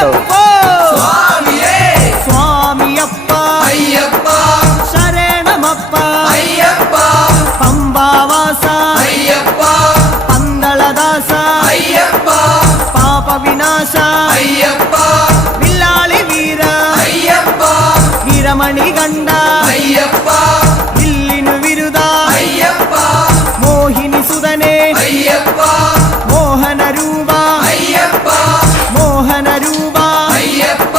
చెప్తావు. స్వామియప్ప అయ్యప్ప శరణమప్ప అయ్యప్ప పంబావాస అయ్యప్ప పందళదాస అయ్యప్ప పాప వినాశ అయ్యప్ప విల్లాళి వీర అయ్యప్ప వీరమణి గండ అయ్యప్ప విల్లిను విరుద అయ్యప్ప మోహిని సుదనే అయ్యప్ప మోహన రూప అయ్యప్ప మోహన రూప అయ్యప్ప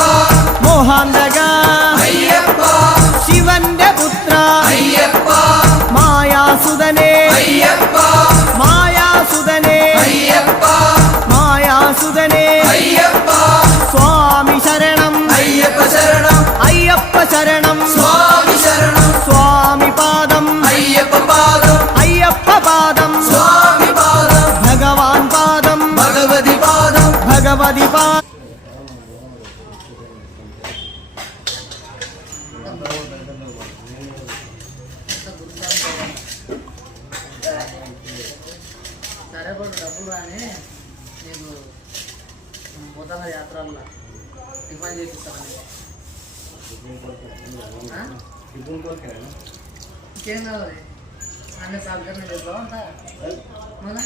మోహాందగా అయ్యప్ప శివന്റെ പുത്ര അയ്യപ്പ മായാസുതനേ അയ്യപ്പ മായാസുതനേ അയ്യപ്പ മായാസുതനേ അയ്യപ്പ സ്വാമി ശരണം അയ്യപ്പ ശരണം അയ്യപ്പ ശരണം സ്വാമി ശരണം സ്വാമി പാദം അയ്യപ്പ പാദം അയ്യപ്പ പാദം സ്വാമി പാദം ഭഗവാൻ പാദം ഭഗവതി പാദം ഭഗവതി പാദം. సరే కూడా డబ్బులు రాని నీకు మొత్తంగా యాత్రల్లో ఇబ్బంది చేపిస్తాను. ఇంకేం కావాలి అన్నీ సాధ్యమే చేద్దాం అంతా అవునా?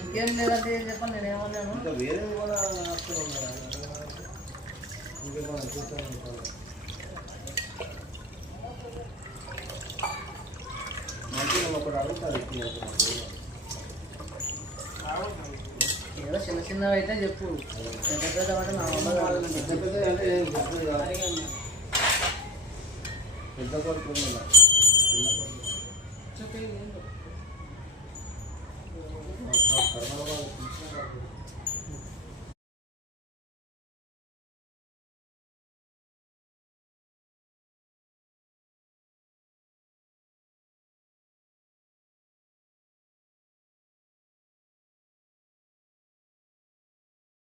ఇంకేం లేదంటే ఏం చెప్పండి, నేను ఏమన్నాను. ఏదో చిన్న చిన్నవి అయితే చెప్పు, పెద్ద పెద్ద అంటే నా వల్ల కాదు. పెద్ద కొడుకు